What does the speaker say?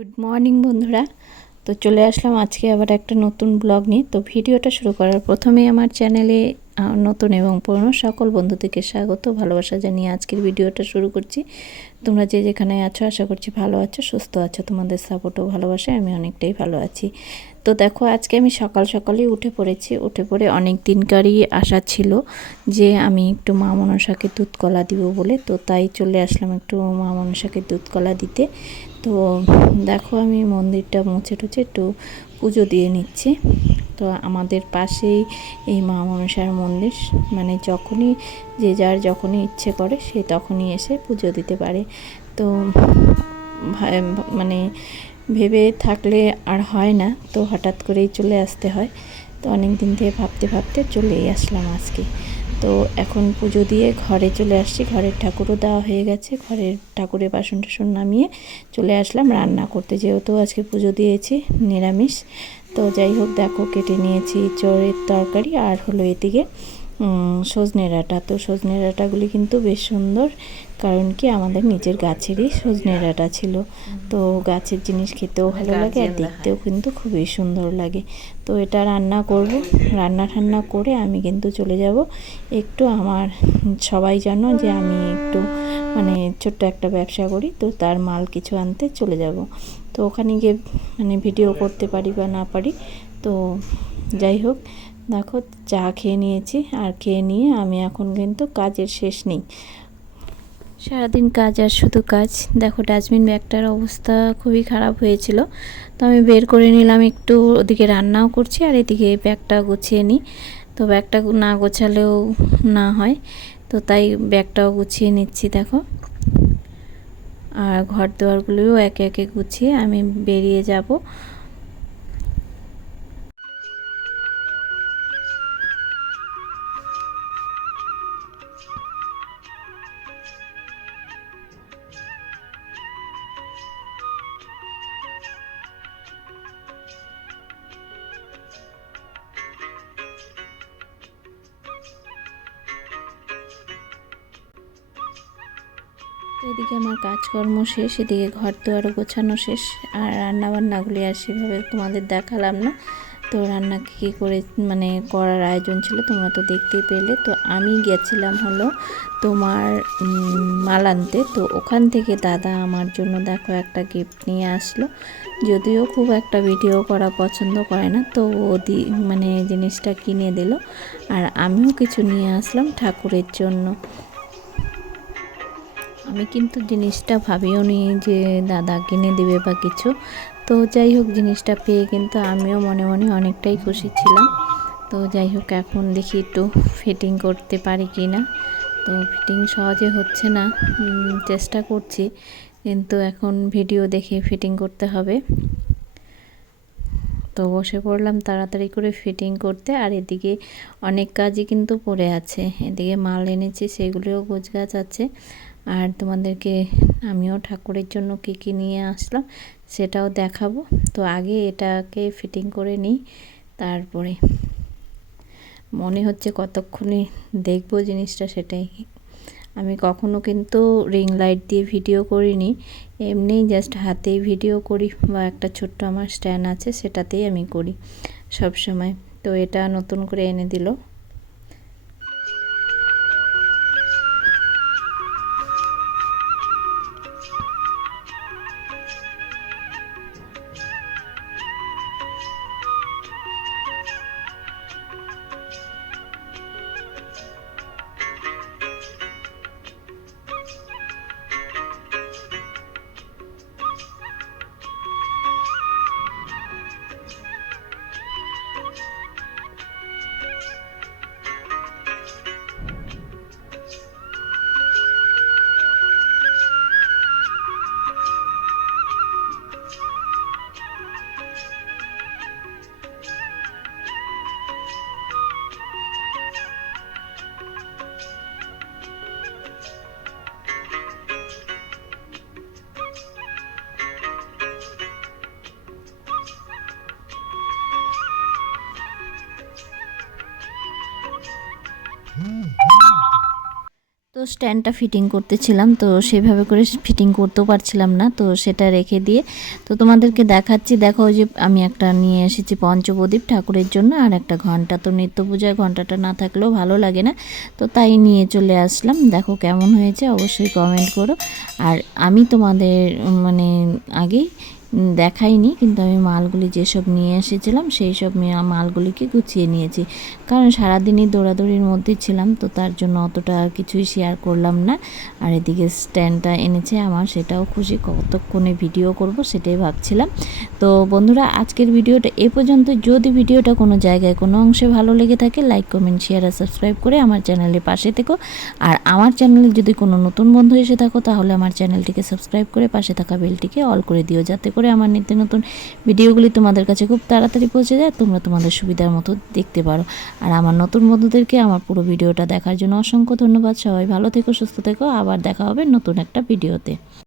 Good morning বন্ধুরা। তো চলে আসলাম আজকে আবার একটা নতুন ব্লগ নিয়ে। তো ভিডিওটা শুরু করার প্রথমে আমার চ্যানেলে নতুন এবং পুরনো সকল বন্ধুদেরকে স্বাগত, ভালোবাসা জানিয়ে আজকের ভিডিওটা শুরু করছি। তোমরা যে যেখানে আছো, আশা করছি ভালো আছো, সুস্থ আছো। তোমাদের সাপোর্টও ও ভালোবাসায় আমি অনেকটাই ভালো আছি। তো দেখো, আজকে আমি সকাল সকালেই উঠে পড়েছি। উঠে পড়ে অনেক দিনকারই আশা ছিল যে আমি একটু মা মনসাকে দুধ কলা দিব বলে। তো তাই চলে আসলাম একটু মা মনসাকে দুধ কলা দিতে। তো দেখো, আমি মন্দিরটা মুছে টুছে একটু পুজো দিয়ে নিচ্ছে। তো আমাদের পাশেই এই মা মনসার মন্দির। মানে যখনই যে যার যখনই ইচ্ছে করে, সে তখনই এসে পুজো দিতে পারে। তো মানে ভেবে থাকলে আর হয় না। তো হঠাৎ করেই চলে আসতে হয়। তো অনেক দিন থেকে ভাবতে ভাবতে চলেই আসলাম আজকে। তো এখন পুজো দিয়ে ঘরে চলে আসছি। ঘরের ঠাকুরও দেওয়া হয়ে গেছে। ঘরের ঠাকুরের বাসন টাসন নামিয়ে চলে আসলাম রান্না করতে। যেহেতু আজকে পুজো দিয়েছি, নিরামিষ। তো যাই হোক, দেখো কেটে নিয়েছি চোরের তরকারি আর হলো এদিকে সজনে ডাঁটা। তো সজনে ডাঁটাগুলি কিন্তু বেশ সুন্দর কারণ কি আমাদের নিজের গাছেরই সজনে ডাঁটা ছিল। তো গাছের জিনিস খেতেও ভালো লাগে আর দেখতেও কিন্তু খুবই সুন্দর লাগে। তো এটা রান্না করব। রান্না ঠান্না করে আমি কিন্তু চলে যাব। একটু আমার সবাই জানো যে আমি একটু মানে ছোট্ট একটা ব্যবসা করি তো তার মাল কিছু আনতে চলে যাব। তো ওখানে গিয়ে মানে ভিডিও করতে পারি বা না পারি তো যাই হোক দেখো চা খেয়ে নিয়েছি। আর খেয়ে নিয়ে আমি এখন কিন্তু কাজের শেষ নেই। সারাদিন কাজ আর শুধু কাজ। দেখো, ডাস্টবিন ব্যাগটার অবস্থা খুবই খারাপ হয়েছিল। তো আমি বের করে নিলাম, একটু ওদিকে রান্নাও করছি আর এদিকে ব্যাগটা গুছিয়ে নিই। তো ব্যাগটা না গোছালেও না হয়, তো তাই ব্যাগটাও গুছিয়ে নিচ্ছি, দেখো। আর ঘর দুয়ারগুলোও একে একে গুছিয়ে আমি বেরিয়ে যাব। এদিকে আমার কাজকর্ম শেষ, এদিকে ঘর দুয়ারও গোছানো শেষ, আর রান্না বান্নাগুলি আর সেভাবে তোমাদের দেখালাম না। তো রান্না কী করে মানে করার আয়োজন ছিল, তোমরা তো দেখতেই পেলে। তো আমি গেছিলাম হলো তোমার মালানতে তো ওখান থেকে দাদা আমার জন্য দেখো একটা গিফট নিয়ে আসলো। যদিও খুব একটা ভিডিও করা পছন্দ করে না, তো ও দি মানে জিনিসটা কিনে দিল। আর আমিও কিছু নিয়ে আসলাম ঠাকুরের জন্য। আমি কিন্তু জিনিসটা ভাবিও নি যে দাদা কিনে দেবে বা কিছু। তো যাই হোক, জিনিসটা পেয়ে কিন্তু আমিও মনে মনে অনেকটাই খুশি ছিলাম। তো যাই হোক, এখন দেখি একটু ফিটিং করতে পারি কি না। তো ফিটিং সহজে হচ্ছে না চেষ্টা করছি। কিন্তু এখন ভিডিও দেখে ফিটিং করতে হবে। তো বসে পড়লাম তাড়াতাড়ি করে ফিটিং করতে। আর এদিকে অনেক কাজই কিন্তু পড়ে আছে। এদিকে মাল এনেছি, সেগুলোও গোছগাছ আছে। আর তোমাদেরকে আমিও ঠাকুরের জন্য কী কী নিয়ে আসলাম সেটাও দেখাবো। তো আগে এটাকে ফিটিং করে নিই, তারপরে মনে হচ্ছে কতক্ষণে দেখব জিনিসটা সেটাই। আমি কখনো কিন্তু রিং লাইট দিয়ে ভিডিও করিনি, এমনি জাস্ট হাতেই ভিডিও করি বা একটা ছোট্ট আমার স্ট্যান্ড আছে সেটাতেই আমি করি সব সময় তো এটা নতুন করে এনে দিল। তো স্ট্যান্ডটা ফিটিং করতেছিলাম, তো সেভাবে করে ফিটিং করতেও পারছিলাম না, তো সেটা রেখে দিয়ে, তো তোমাদেরকে দেখাচ্ছি, দেখো যে আমি একটা নিয়ে এসেছি পঞ্চপ্রদীপ ঠাকুরের জন্য, আর একটা ঘণ্টা তো নিত্য পূজায়, ঘন্টাটা না থাকলেও ভালো লাগে না, তো তাই নিয়ে চলে আসলাম, দেখো কেমন হয়েছে, অবশ্যই কমেন্ট করো, আর আমি তোমাদের মানে আগেই দেখাইনি, কিন্তু আমি মালগুলি যেসব নিয়ে এসেছিলাম সেই সব মালগুলিকে গুছিয়ে নিয়েছি। কারণ সারাদিনই দৌড়াদৌড়ির মধ্যে ছিলাম, তো তার জন্য অতটা কিছুই শেয়ার করলাম না। আর এদিকে স্ট্যান্ডটা এনেছে আমার, সেটাও খুশি। কতক্ষণে ভিডিও করব সেটাই ভাবছিলাম। তো বন্ধুরা, আজকের ভিডিওটা এ পর্যন্ত। যদি ভিডিওটা কোনো জায়গায় কোনো অংশে ভালো লেগে থাকে লাইক কমেন্ট শেয়ার আর সাবস্ক্রাইব করে আমার চ্যানেলের পাশে থেকো। আর আমার চ্যানেলে যদি কোনো নতুন বন্ধু এসে থাকো, তাহলে আমার চ্যানেলটিকে সাবস্ক্রাইব করে পাশে থাকা বেলটিকে অল করে দিও, যাতে করে আমার নিত্য নতুন ভিডিওগুলি তোমাদের কাছে খুব তাড়াতাড়ি পৌঁছে যায়, তোমরা তোমাদের সুবিধার মতো দেখতে পারো। আর আমার নতুন বন্ধুদেরকে আমার পুরো ভিডিওটা দেখার জন্য অসংখ্য ধন্যবাদ। সবাই ভালো থেকো, সুস্থ থেকো। আবার দেখা হবে নতুন একটা ভিডিওতে।